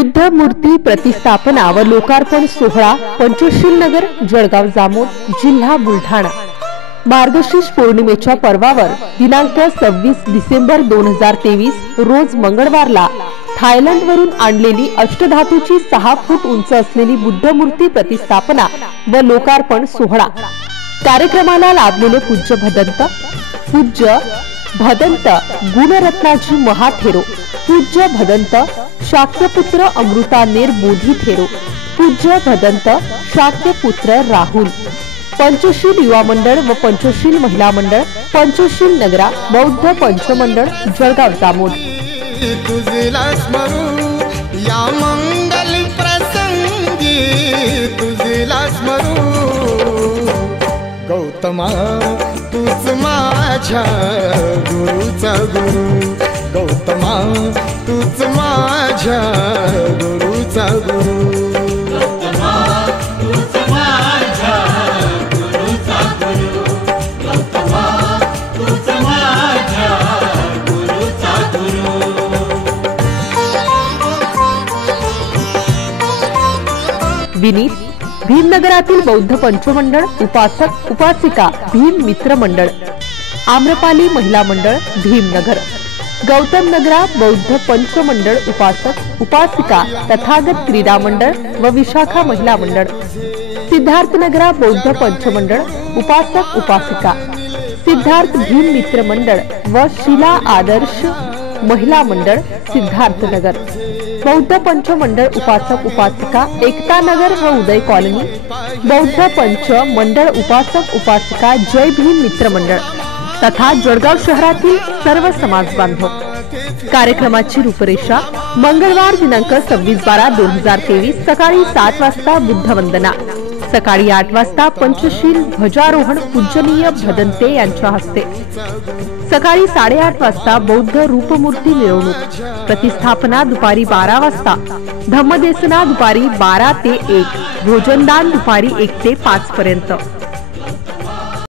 बुद्ध मूर्ती प्रतिष्ठापना व लोकार्पण सोहळा पंचशील नगर जळगाव जामोद जिल्हा बुलढाणा। मार्गशीर्ष पौर्णिमेच्या पर्वावर दिनांक 26 डिसेंबर 2023 रोज मंगळवारला थायलंड वरून आणलेली अष्टधातूची 6 फूट उंच असलेली बुद्ध मूर्ती प्रतिष्ठापना व लोकार्पण सोहळा। कार्यक्रमाला लाभलेले पूज्य भदंत गुणरत्नाजी महाथेरो, पूज्य भदंत शाक्यपुत्र अमृतानेर बोधी थेरो, पूज्य भदंत शाक्यपुत्र राहुल, पंचशील युवा मंडळ व पंचशील महिला मंडळ, पंचशील नगरा बौद्ध पंचमंडळ जळगाव जामोद। तुझला स्मरू या मंगल प्रसंगी, तुझला स्मरू गौतमा तूच माझ्या गुरुचा गुरु, गौतमा तूच माझ्या गुरुचा गुरु, गौतमा तूच माझ्या गुरुचा गुरु, गौतमा तूच माझ्या गुरुचा गुरु। विनीत भीमनगरातील बौद्ध पंचमंडळ उपासक उपासिका भीम मित्र मंडळ, आम्रपाली महिला मंडळ भीमनगर, गौतम नगरा बौद्ध पंचमंडळ उपासक उपासिका तथागत क्रीडा मंडळ व विशाखा महिला मंडळ, सिद्धार्थ नगरा बौद्ध पंचमंडळ उपासक उपासिका, सिद्धार्थ भीम मित्र मंडळ व शिला आदर्श महिला मंडळ सिद्धार्थ नगर, बौद्ध पंचमंडळ उपासक उपासिका एकता नगर व उदय कॉलनी, बौद्ध पंच मंडळ उपासक उपासिका जय भीम मित्र मंडळ तथा जळगाव शहरातील सर्व समाज बांधव। कार्यक्रमाची रूपरेषा मंगळवार दिनांक 26/12/2023 सकाळी 7 वाजता बुद्ध वंदना, सकाळी 8 वाजता पंचशील ध्वजारोहण पूजनीय भदंते यांच्या हस्ते, सकाळी 8:30 वाजता बौद्ध रूपमूर्ती मिरवणूक, प्रतिष्ठापना दुपारी 12 वाजता, धम्मदेसना दुपारी 12 ते 1, भोजनदान दुपारी 1 ते 5 पर्यंत।